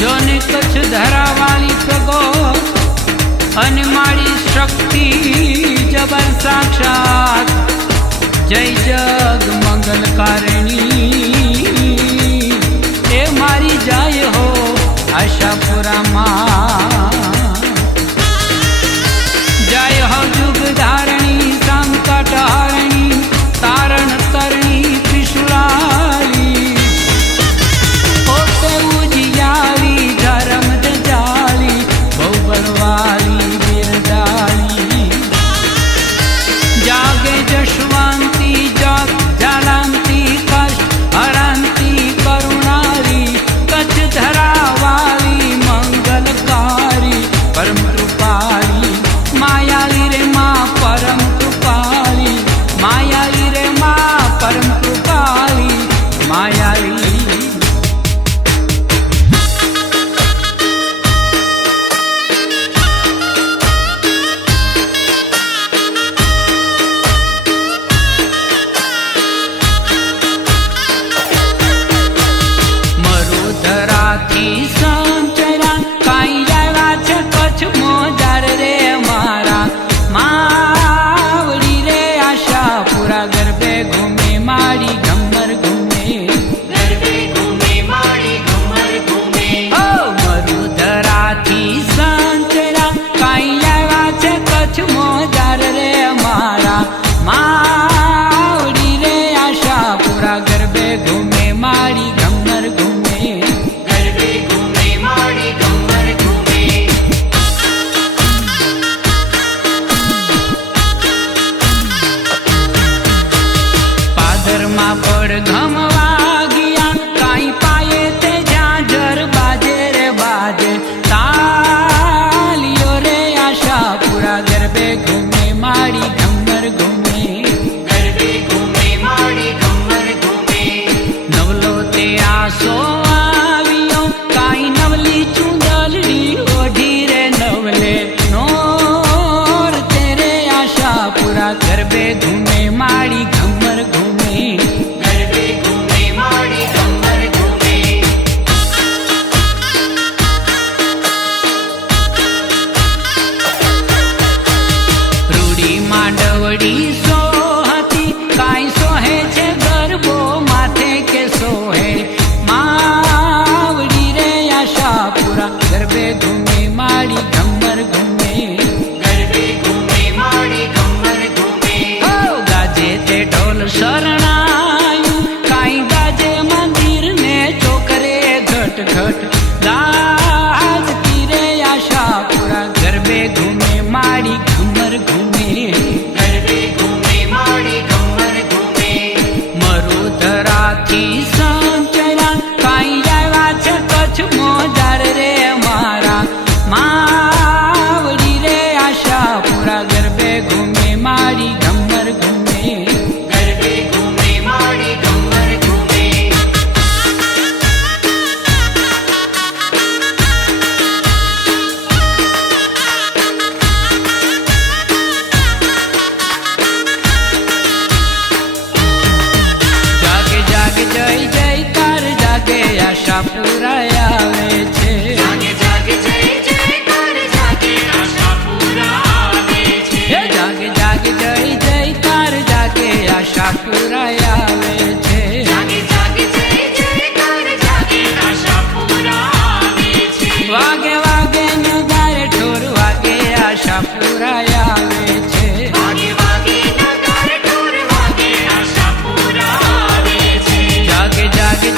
જોને કચ્છ ધરાવાળી પ્રગો અને મારી શક્તિ જબર સાક્ષાત જય જગ મંગલકારિણી એ મારી જાય હો આશાપુરામાં જય હો જુગ ધારણી સંકટ હરણી તારણ તરણી ત્રિશુલાલી પોતે ઉજિયાળી ધર્મ જાળી બહુ બળવાળી બિરદાળી જાગે જશવંતી જગ જાલાંતી કષ્ટ હરાંતી કરુણાળી કચ્છ ધરાવાળી મંગલકારી પરમ કૃપાળી માયાળી રે માં પરમ કૃપાળી માયાળી રે માં પરમ કૃપાળી માયાળી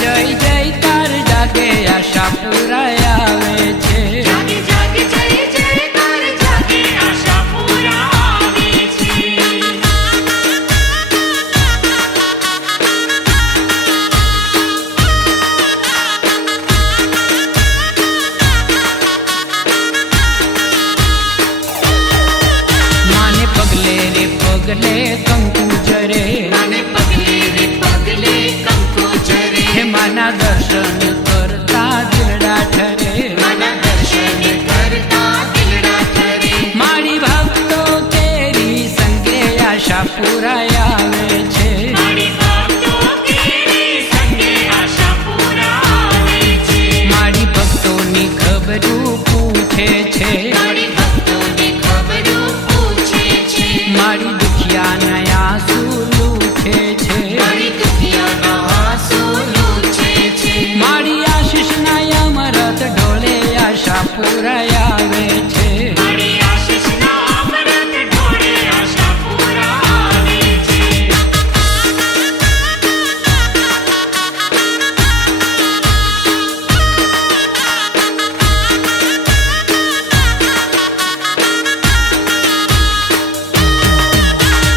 જય જયકાર જાગે આશાપુરા આશાપુરા આવે છે. મારી આશીષના અમૃત ઢોળે આશાપુરા આવે છે.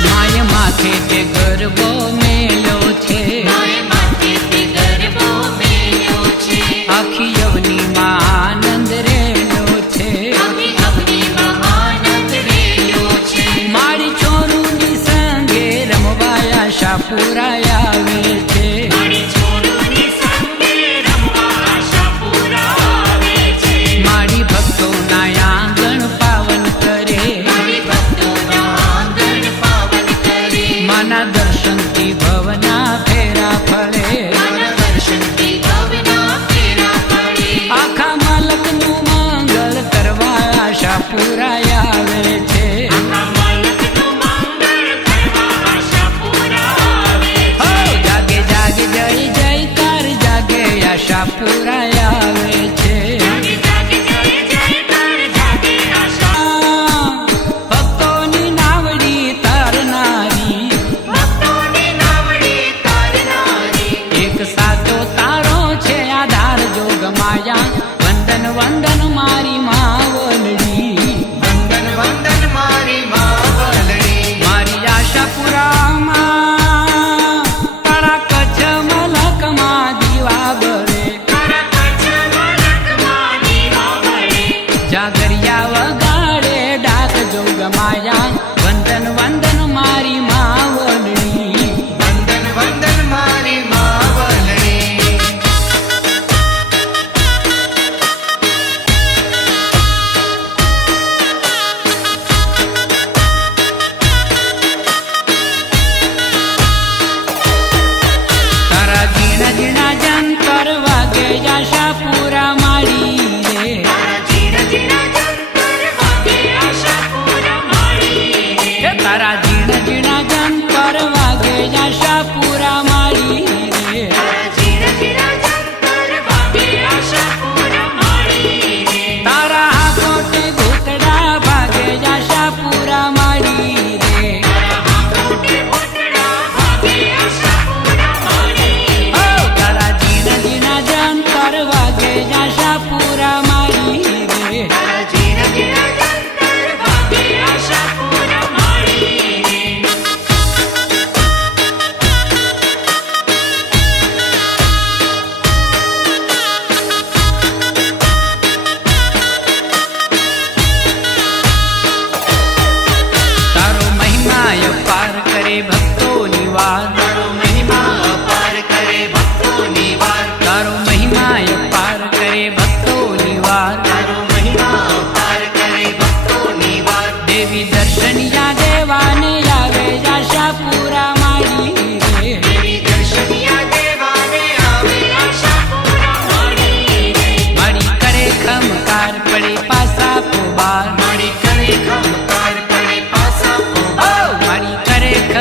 માય માથે તે ગરબો મેલ્યો છે. માય માથે તે ગરબો મેલ્યો છે. આખી યવનીમાં આનંદ રેલો છે. આખી અવનીમાં આનંદ રેલો છે. મારી છોરુની સંગે રમવા આશાપુરા આવે છે. મારી છોરુની સંગે રમવા આશાપુરા આવે છે. મારી ભક્તોના આંગણ પાવન કરે. મારી ભક્તોના આંગણ પાવન કરે. માના દર્શનથી ભવના ફેરા ફળે. માના દર્શનથી ભવના ફેરા પડે. આખા માલકનું મંગળ કરવા આશાપુરા આવે છે. આખા માલકનું મંગળ કરવા આશાપુરા આવે હો છે. જાગે જાગે જય જયકાર જાગે આશાપુરા આવે છે. જાગે જાગે જય જયકાર જાગે આશા. ભક્તોની નાવડી તરનારી ભક્તોની નાવડી તારનારી. એક સાચો તારો છે આધાર જોગ માયા. વંદન વંદન મારી માવલડી. વંદન વંદન મારી માવલડી. મારી આશાપુરામાં તારા કચ્છ મલકમાં દીવા બળે. તારા કચ્છ મલકમાં દીવા બળે. જાગરિયા વગાડે ડાક જોગ માયા. વંદન વંદન મારી માવલડી. વંદન વંદન મારી માવલડી. તારા ઝીણા ઝીણા જંતર વાગે